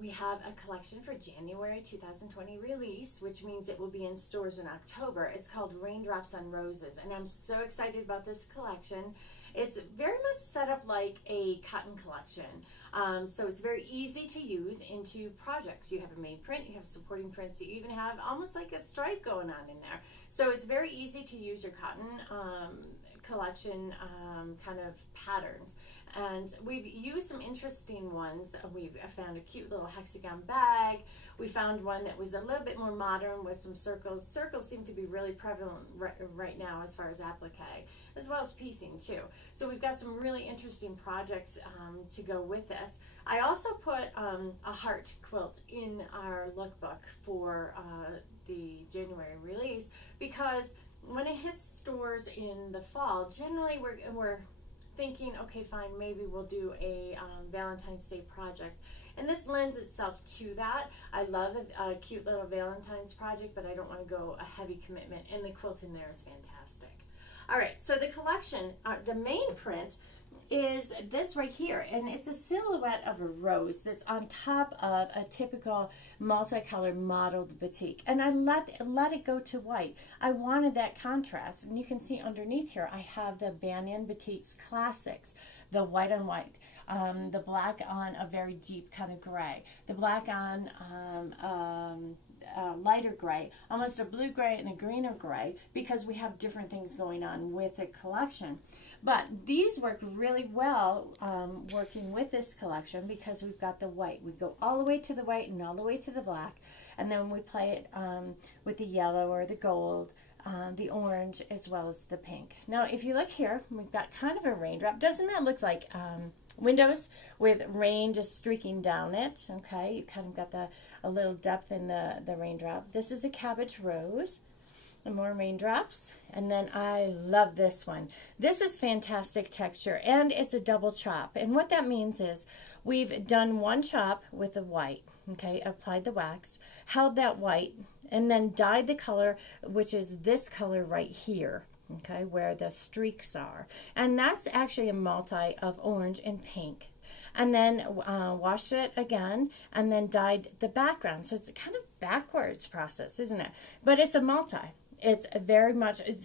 We have a collection for January 2020 release, which means it will be in stores in October. It's called Raindrops on Roses, and I'm so excited about this collection. It's very much set up like a cotton collection. So it's very easy to use into projects. You have a main print, you have supporting prints, you even have almost like a stripe going on in there. So it's very easy to use your cotton collection kind of patterns. And we've used some interesting ones. We've found a cute little hexagon bag. We found one that was a little bit more modern with some circles. Circles seem to be really prevalent right now as far as applique, as well as piecing too. So we've got some really interesting projects to go with this. I also put a heart quilt in our lookbook for the January release, because when it hits stores in the fall, generally we're thinking, okay, fine, maybe we'll do a Valentine's Day project. And this lends itself to that. I love a cute little Valentine's project, but I don't want to go a heavy commitment, and the quilt in there is fantastic. All right, so the collection, the main print is this right here, and it's a silhouette of a rose that's on top of a typical multicolored mottled batik, and I let it go to white. I wanted that contrast, and you can see underneath here I have the Banyan Batiks Classics, the white on white, the black on a very deep kind of gray, the black on lighter gray, almost a blue gray and a greener gray, because we have different things going on with the collection. But these work really well working with this collection, because we've got the white. We go all the way to the white and all the way to the black, and then we play it with the yellow or the gold, the orange, as well as the pink. Now, if you look here, we've got kind of a raindrop. Doesn't that look like windows with rain just streaking down it? Okay, you kind of got a little depth in the raindrop. This is a cabbage rose. And more raindrops. And then I love this one. This is fantastic texture, and it's a double chop. And what that means is we've done one chop with the white, okay, applied the wax, held that white, and then dyed the color, which is this color right here, okay, where the streaks are. And that's actually a multi of orange and pink. And then washed it again, and then dyed the background. So it's a kind of backwards process, isn't it? But it's a multi. It's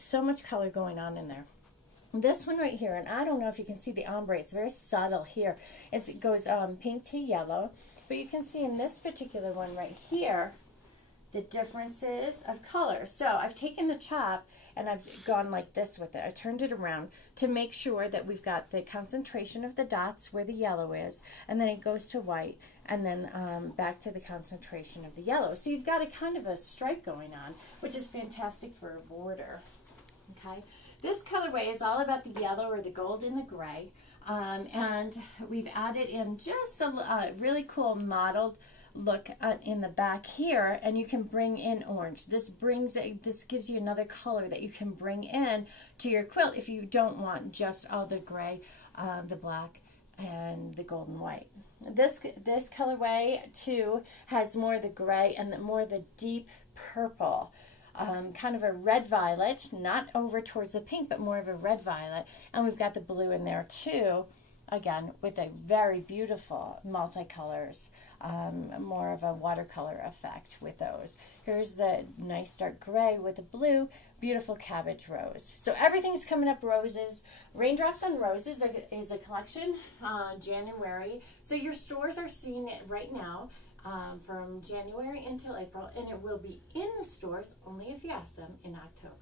so much color going on in there. This one right here, and I don't know if you can see the ombre, it's very subtle here. It goes pink to yellow, but you can see in this particular one right here, the differences of color. So I've taken the chop and I've gone like this with it. I turned it around to make sure that we've got the concentration of the dots where the yellow is, and then it goes to white, and then back to the concentration of the yellow. So you've got a kind of a stripe going on, which is fantastic for a border. Okay, this colorway is all about the yellow or the gold and the gray, and we've added in just a really cool mottled look in the back here, and you can bring in orange. This gives you another color that you can bring in to your quilt if you don't want just all the gray, the black, and the gold and white. This colorway too has more of the gray and more of the deep purple, kind of a red violet, not over towards the pink, but more of a red violet, and we've got the blue in there too, again with a very beautiful multicolors, more of a watercolor effect with those. Here's the nice dark gray with the blue, beautiful cabbage rose. So everything's coming up roses. Raindrops on Roses is a collection January. So your stores are seeing it right now from January until April, and it will be in the stores only if you ask them in October.